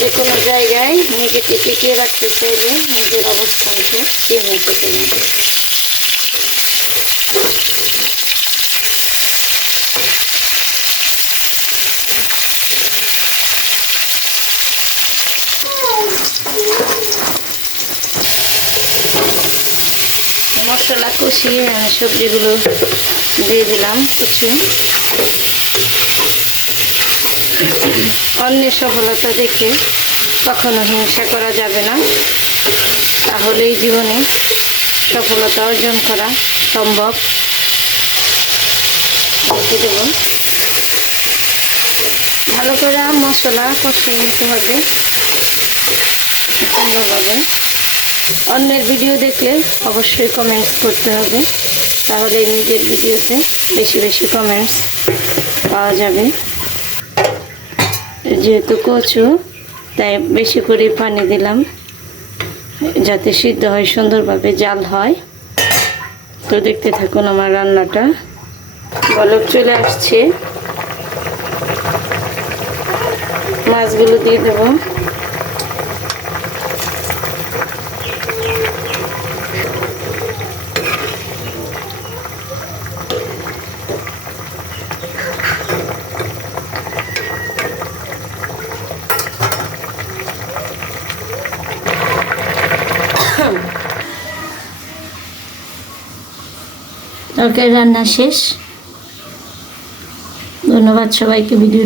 যে কোনো জায়গায় নিজেকে টিকিয়ে রাখতে চাইলে নিজের অবস্থানকে চেঞ্জ করতে হবে। মশলা কষিয়ে আমি সবজিগুলো দিয়ে দিলাম কিছু। অন্যের সফলতা দেখে কখনো হিংসা করা যাবে না, তাহলেই জীবনে সফলতা অর্জন করা সম্ভব। রেখে দেব, ভালো করে মশলা কষিয়ে নিতে হবে সুন্দরভাবে। অন্যের ভিডিও দেখলে অবশ্যই কমেন্টস করতে হবে, তাহলে নিজের ভিডিওতে বেশি বেশি কমেন্টস পাওয়া যাবে। যেহেতু কচু, তাই বেশি করে পানি দিলাম যাতে সিদ্ধ হয়, সুন্দরভাবে জাল হয়। তো দেখতে থাকুন আমার রান্নাটা। বলক চলে আসছে, মাছগুলো দিয়ে দেবো। তরকারি রান্না শেষ। ধন্যবাদ সবাইকে ভিডিও